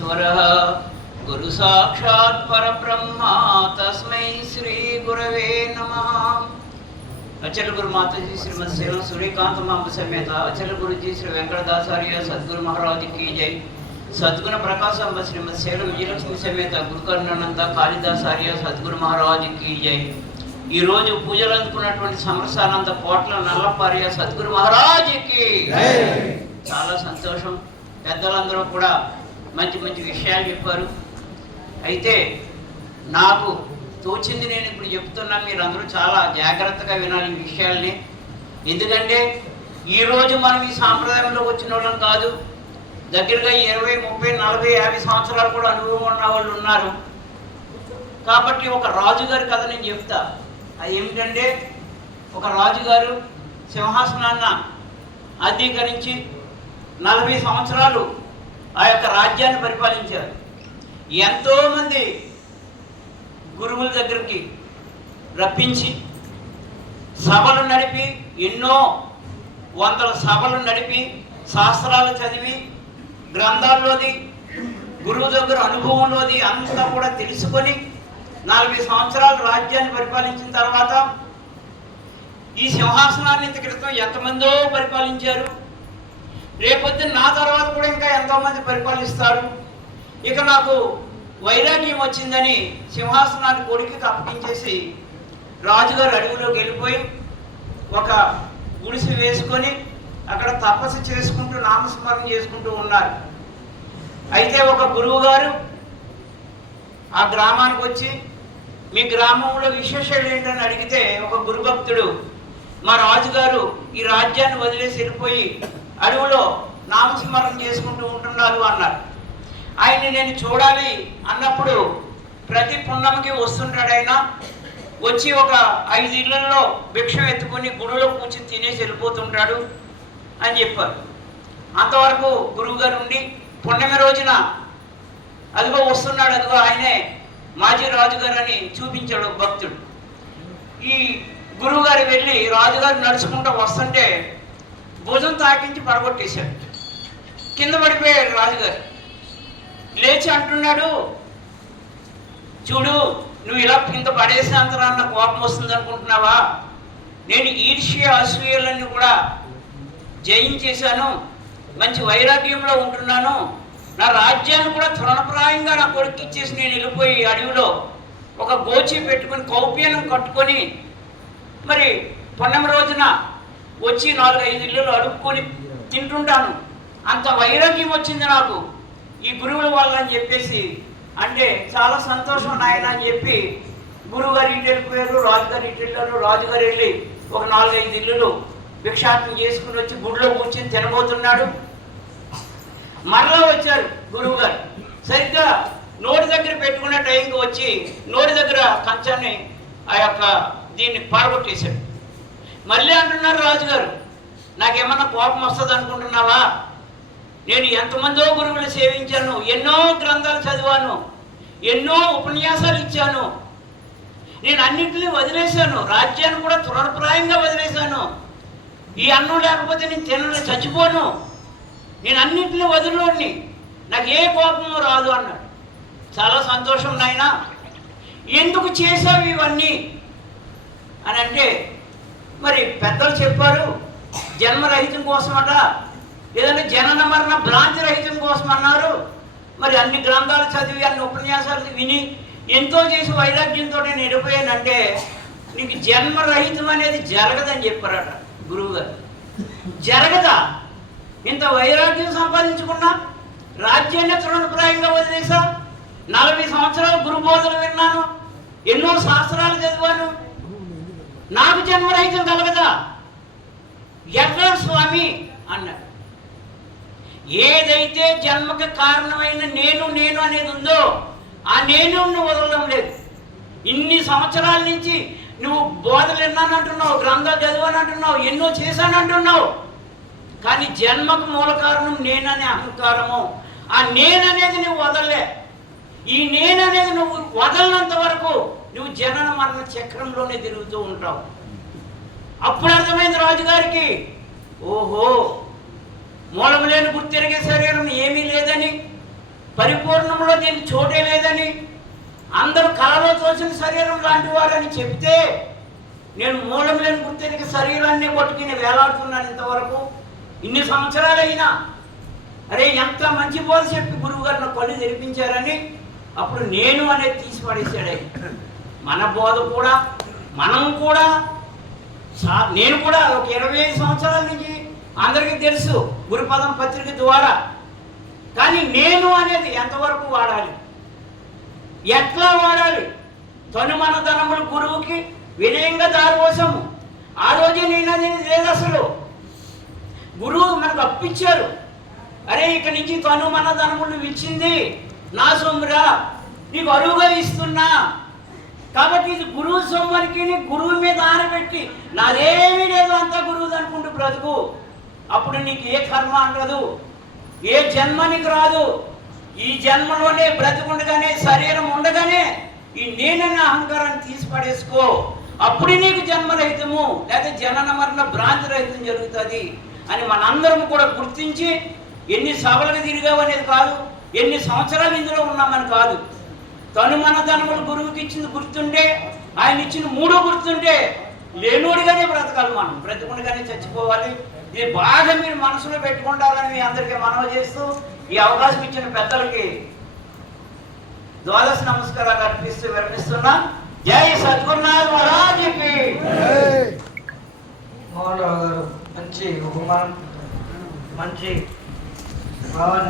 परमेश्वरः गुरु साक्षात् परब्रह्मा तस्मै श्री गुरवे नमः अचल गुरु माता जी श्रीमद सेवा सूर्यकांत माम समेत अचल गुरु जी श्री वेंकटदाचार्य सद्गुरु महाराज की जय సద్గుణ ప్రకాశం శ్రీమద్ శైల విజయలక్ష్మి సమేత గురుకర్ణనంద కాళిదాసార్య సద్గురు మహారాజుకి జై ఈరోజు పూజలు అందుకున్నటువంటి సమరసానంద కోట్ల నల్లపార్య సద్గురు మహారాజుకి చాలా సంతోషం పెద్దలందరూ కూడా మంచి మంచి విషయాలు చెప్పారు. అయితే నాకు తోచింది నేను ఇప్పుడు చెప్తున్నా మీరందరూ చాలా జాగ్రత్తగా వినాలి ఈ విషయాల్ని. ఎందుకంటే ఈరోజు మనం ఈ సాంప్రదాయంలో వచ్చిన వాళ్ళం కాదు. దగ్గరగా ఇరవై ముప్పై నలభై యాభై సంవత్సరాలు కూడా అనుభవం ఉన్న వాళ్ళు ఉన్నారు. కాబట్టి ఒక రాజుగారి కథ నేను చెప్తా. అది ఏమిటంటే ఒక రాజుగారు సింహాసనాన్న అధీకరించి నలభై సంవత్సరాలు ఆ యొక్క రాజ్యాన్ని పరిపాలించారు. ఎంతోమంది గురువుల దగ్గరికి రప్పించి సభలు నడిపి ఎన్నో వందల సభలు నడిపి శాస్త్రాలు చదివి గ్రంథాల్లోది గురువు దగ్గర అనుభవంలోది అంతా కూడా తెలుసుకొని నలభై సంవత్సరాలు రాజ్యాన్ని పరిపాలించిన తర్వాత ఈ సింహాసనాన్ని ఇంత క్రితం ఎంతమందో పరిపాలించారు. రేపొద్దున నా తర్వాత కూడా ఎంతోమంది పరిపాలిస్తారు. ఇక నాకు వైరాగ్యం వచ్చిందని సింహాసనాన్ని కొడుకుకి అప్పగించేసి రాజుగారు అడవిలోకి వెళ్ళిపోయి ఒక గుడిసి వేసుకొని అక్కడ తపస్సు చేసుకుంటూ నామస్మరణ చేసుకుంటూ ఉన్నారు. అయితే ఒక గురువు గారు ఆ గ్రామానికి వచ్చి మీ గ్రామంలో విశేషాలు ఏంటని అడిగితే ఒక గురుభక్తుడు మా రాజుగారు ఈ రాజ్యాన్ని వదిలేసి వెళ్ళిపోయి అడవిలో నామస్మరణ చేసుకుంటూ ఉంటున్నారు అన్నారు. ఆయన్ని నేను చూడాలి అన్నప్పుడు ప్రతి పున్నమికి వస్తుంటాడు ఆయన. వచ్చి ఒక ఐదు ఇళ్ళలో భిక్షం ఎత్తుకొని గుడిలో కూర్చుని తినేసి వెళ్ళిపోతుంటాడు అని చెప్పారు. అంతవరకు గురువుగారు ఉండి పున్నమి రోజున అదిగో వస్తున్నాడు అదిగో ఆయనే మాజీ రాజుగారు అని చూపించాడు భక్తుడు. ఈ గురువుగారు వెళ్ళి రాజుగారు నడుచుకుంటూ వస్తుంటే భుజం తాకించి పడగొట్టేశాడు కింద పడిపోయాడు రాజుగారు. లేచి అంటున్నాడు చూడు నువ్వు ఇలా కింద పడేసినంతరాన్న కోపం వస్తుంది అనుకుంటున్నావా? నేను ఈర్ష్య అసూయలన్నీ కూడా జయించేశాను. మంచి వైరాగ్యంలో ఉంటున్నాను. నా రాజ్యాన్ని కూడా తృణప్రాయంగా నా కొడుకు ఇచ్చేసి నేను వెళ్ళిపోయి అడవిలో ఒక గోచి పెట్టుకొని కౌప్యానం కట్టుకొని మరి పొన్నమి రోజున వచ్చి నాలుగు ఐదు ఇళ్ళు అడుక్కొని తింటుంటాను. అంత వైరాగ్యం వచ్చింది నాకు. ఈ గురువుల వల్ల అని చెప్పేసి అంటే చాలా సంతోషం నాయన అని చెప్పి గురువుగారు ఇంటి వెళ్ళిపోయారు రాజుగారు ఇంటి వెళ్ళారు. రాజుగారు వెళ్ళి ఒక నాలుగైదు ఇల్లులు భిక్షాటన చేసుకుని వచ్చి గుడిలో కూర్చొని తినబోతున్నాడు. మరలా వచ్చారు గురువు గారు సరిగ్గా నోటి దగ్గర పెట్టుకున్న టైంకి వచ్చి నోటి దగ్గర కంచాన్ని ఆ యొక్క దీన్ని పారగొట్టేశాడు. మళ్ళీ అంటున్నారు రాజుగారు నాకేమన్నా కోపం వస్తుంది అనుకుంటున్నావా నేను ఎంతమందో గురువులు సేవించాను ఎన్నో గ్రంథాలు చదివాను ఎన్నో ఉపన్యాసాలు ఇచ్చాను. నేను అన్నింటినీ వదిలేశాను రాజ్యాన్ని కూడా తృణప్రాయంగా వదిలేశాను. ఈ అన్నం లేకపోతే నేను తినను చచ్చిపోను. నేను అన్నింటినీ వదిలోని నాకు ఏ కోపము రాదు అన్నాడు. చాలా సంతోషం నాయన. ఎందుకు చేసావు ఇవన్నీ? అని అంటే మరి పెద్దలు చెప్పారు జన్మరహితం కోసమట. ఏదైనా జనన మరణ భ్రాంతి రహితం కోసం అన్నారు. మరి అన్ని గ్రంథాలు చదివి అన్ని ఉపన్యాసాలు విని ఎంతో చేసి వైరాగ్యంతో నేను ఎడిపోయానంటే నీకు జన్మరహితం అనేది జరగదని చెప్పారట గురువుగారు. జరగదా? ఇంత వైరాగ్యం సంపాదించుకున్నా రాజ్యాన్ని తృణప్రాయంగా వదిలేసా? నలభై సంవత్సరాలు గురుబోధలు విన్నాను ఎన్నో శాస్త్రాలు చదివాను. నాకు జన్మరహితం కలగదా? ఎక్కడ స్వామి? అన్నాడు. ఏదైతే జన్మకు కారణమైన నేను నేను అనేది ఉందో ఆ నేను నువ్వు వదలడం లేదు. ఇన్ని సంవత్సరాల నుంచి నువ్వు బోధలు విన్నానంటున్నావు గ్రంథాలు చదివానంటున్నావు ఎన్నో చేశానంటున్నావు. కానీ జన్మకు మూల కారణం నేననే అహంకారము. ఆ నేననేది నువ్వు వదలలే. ఈ నేననేది నువ్వు వదలనంత వరకు నువ్వు జనన మరణ చక్రంలోనే తిరుగుతూ ఉంటావు. అప్పుడు అర్థమైంది రాజుగారికి ఓహో మూలము లేని గుర్తెరిగే శరీరం ఏమీ లేదని పరిపూర్ణంలో దీనికి చోటే లేదని అందరూ కళలో తోసిన శరీరం లాంటి వారని చెప్తే నేను మూలం లేని గుర్తెరిగి శరీరాన్ని కొట్టుకుని వేలాడుతున్నాను ఇంతవరకు. ఇన్ని సంవత్సరాలైనా అరే ఎంత మంచి బోధ చెప్పి గురువు గారు కళ్ళు తెరిపించారని అప్పుడు నేను అనేది తీసి పడేశాడే మన బోధ కూడా మనం కూడా నేను కూడా ఒక ఇరవై ఐదు సంవత్సరాల నుంచి అందరికీ తెలుసు గురుపదం పత్రిక ద్వారా. కానీ నేను అనేది ఎంతవరకు వాడాలి? ఎట్లా వాడాలి? తను మన ధనములు గురువుకి వినయంగా దారిపోసాము ఆ రోజే నేను అనేది లేదు అసలు. గురువు మనకు అప్పిచ్చారు. అరే ఇక్కడి నుంచి తను మన ధనములు ఇచ్చింది నా సొమ్మురా నీకు అరువుగా ఇస్తున్నా. కాబట్టి ఇది గురువు సొమ్మరికి గురువు మీద ఆనబెట్టి నాదేమీ లేదు అంతా గురువుది అనుకుంటూ బ్రతుకు. అప్పుడు నీకు ఏ కర్మ అనదు ఏ జన్మ నీకు రాదు. ఈ జన్మలోనే బ్రతుకుండగానే శరీరం ఉండగానే ఈ నేననే అహంకారాన్ని తీసి పడేసుకో. అప్పుడు నీకు జన్మరహితము లేదా జనన మరణ భ్రాంతి రహితం జరుగుతుంది అని మనందరం కూడా గుర్తించి ఎన్ని సభలకు తిరిగావు అనేది కాదు ఎన్ని సంవత్సరాలు ఇందులో ఉన్నామని కాదు. తను మన ధనములు గురువుకి ఇచ్చింది గుర్తుంటే ఆయన ఇచ్చిన మూడో గుర్తుంటే లేనోడిగానే బ్రతకాలి మనం. బ్రతకుండగానే చచ్చిపోవాలి. ఇది బాగా మీరు మనసులో పెట్టుకుంటారని మీ అందరికీ మనవి చేస్తూ ఈ అవకాశం ఇచ్చిన పెద్దలకి ద్వాదశ నమస్కారాలు అర్పిస్తూ విరమిస్తున్నా. జై సద్గురునాథ్ మహారాజ్కి మోహన్ రావు గారు మంచి ఉపమానం. మంచి భావన.